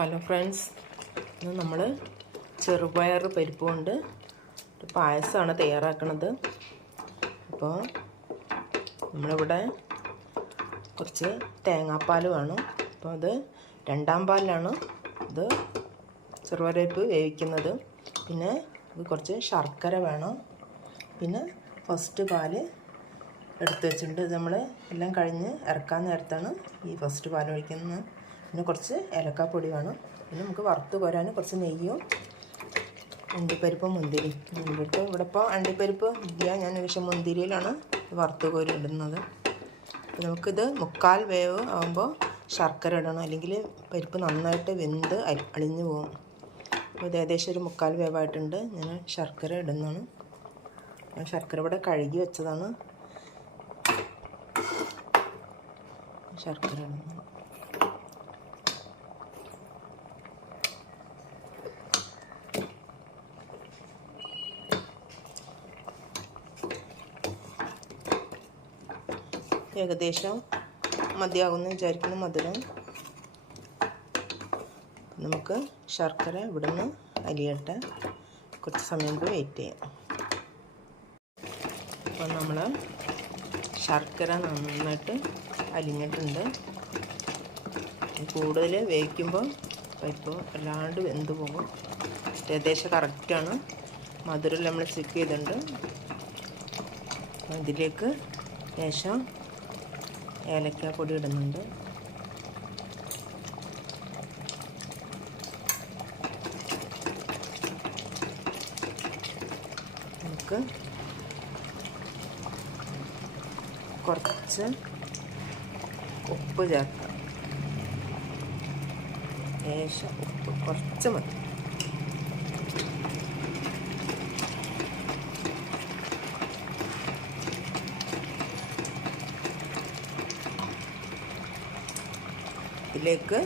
Hello friends ഇന്ന് നമ്മൾ ചെറുപയർ പരിപ്പ് കൊണ്ട് ഒരു പായസമാണ് തയ്യാറാക്കുന്നത് അപ്പോൾ നമ്മളിവിടെ കുറച്ച് തേങ്ങാപ്പാൽ വേണം. അപ്പോൾ അത് രണ്ടാം പാലിലാണ് ഇത് ചെറുപയർ പരിപ്പ് വേവിക്കുന്നത്. പിന്നെ ഇത് കുറച്ച് ശർക്കര വേണം. പിന്നെ ഫസ്റ്റ് പാൽ എടുത്ത് വെച്ചിട്ടുണ്ട്. നമ്മൾ എല്ലാം കഴിഞ്ഞ് ഇറക്കാൻ നേരത്താണ് ഈ ഫസ്റ്റ് പാൽ ഒഴിക്കുന്നത്. പിന്നെ കുറച്ച് ഏലക്കാപ്പൊടി വേണം. പിന്നെ നമുക്ക് വറുത്ത് കോരാൻ കുറച്ച് നെയ്യും അണ്ടിപ്പരിപ്പും മുന്തിരി. ഇവിടുത്തെ ഇവിടെ ഇപ്പോൾ അണ്ടിപ്പരിപ്പ് ഇല്ല. ഞാൻ പക്ഷേ മുന്തിരിയിലാണ് വറുത്ത് കോരി ഇടുന്നത്. നമുക്കിത് മുക്കാൽ വേവ് ആകുമ്പോൾ ശർക്കര ഇടണം. അല്ലെങ്കിൽ പരിപ്പ് നന്നായിട്ട് വെന്ത് അളിഞ്ഞു പോകും. അപ്പോൾ ഇത് ഏകദേശം ഒരു മുക്കാൽ വേവായിട്ടുണ്ട്. ഞാൻ ശർക്കര ഇടുന്നതാണ്. ഞാൻ ശർക്കര ഇവിടെ കഴുകി വെച്ചതാണ്. ശർക്കര ഇടുന്നത്. ഏകദേശം മതിയാകുമെന്ന് വിചാരിക്കുന്ന മധുരം. നമുക്ക് ശർക്കര ഇവിടുന്ന് അലിയട്ടെ കുറച്ച് സമയം കൂടി വെയിറ്റ് ചെയ്യാം. അപ്പോൾ നമ്മൾ ശർക്കര നന്നായിട്ട് അലിഞ്ഞിട്ടുണ്ട്. കൂടുതൽ വേവിക്കുമ്പോൾ ഇപ്പോൾ വല്ലാണ്ട് വെന്ത് പോകും. ഏകദേശം കറക്റ്റാണ് മധുരം നമ്മൾ ചെക്ക് ചെയ്തിട്ടുണ്ട്. അതിലേക്ക് ശേഷം ഏലക്ക പൊടി ഇടുന്നുണ്ട്. നമുക്ക് കുറച്ച് ഉപ്പ് ചേർക്കാം. ലേശം ഉപ്പ് കുറച്ച് മതി. ഇതിലേക്ക്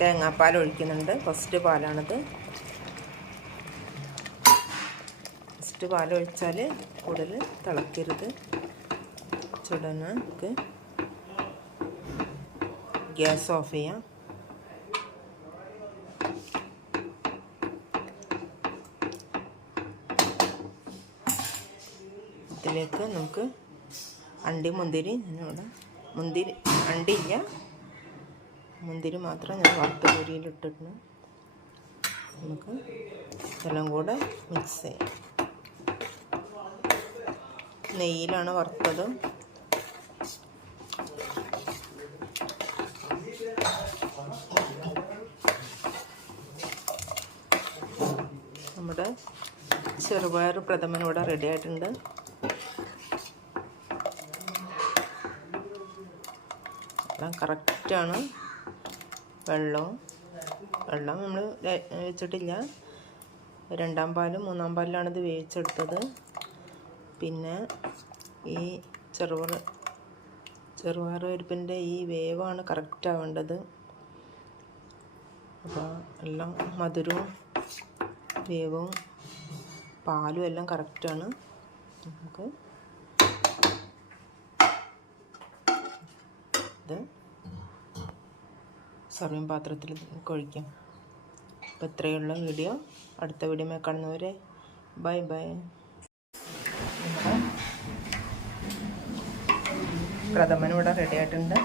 തേങ്ങാപ്പാൽ ഒഴിക്കുന്നുണ്ട്. ഫസ്റ്റ് പാലാണിത്. ഫസ്റ്റ് പാലൊഴിച്ചാൽ കൂടുതൽ തിളക്കരുത്. ചുടനക്ക് ഗ്യാസ് ഓഫ് ചെയ്യാം. ഇതിലേക്ക് നമുക്ക് അണ്ടി മുന്തിരി ഇവിടെ മുന്തിരി അണ്ടിയില്ല. മുന്തിരി മാത്രം ഞാൻ വറുത്ത പൊരിയിലിട്ടിട്ടുണ്ട് നമുക്ക് ഇതെല്ലാം കൂടെ മിക്സ് ചെയ്യാം. നെയ്യിലാണ് വറുത്തത്. നമ്മുടെ ചെറുപയർ പ്രഥമൻ ഇവിടെ റെഡി ആയിട്ടുണ്ട്. എല്ലാം കറക്റ്റാണ് വെള്ളവും വെള്ളം നമ്മൾ വെച്ചിട്ടില്ല രണ്ടാം പാലും മൂന്നാം പാലിലാണ് ഇത് വേവിച്ചെടുത്തത്. പിന്നെ ഈ ചെറുപറ ചെറുപയർ പരിപ്പിന്റെ ഈ വേവാണ് കറക്റ്റ് ആവേണ്ടത്. അപ്പോൾ എല്ലാം മധുരവും വേവും പാലും എല്ലാം കറക്റ്റാണ് നമുക്ക് ഇത് സർവിങ് പാത്രത്തിൽ ഒഴിക്കാം അപ്പോൾ ഇത്രയുള്ള വീഡിയോ. അടുത്ത വീഡിയോ കാണുന്നവരെ ബൈ ബൈ. പ്രഥമനും ഇവിടെ റെഡി ആയിട്ടുണ്ട്.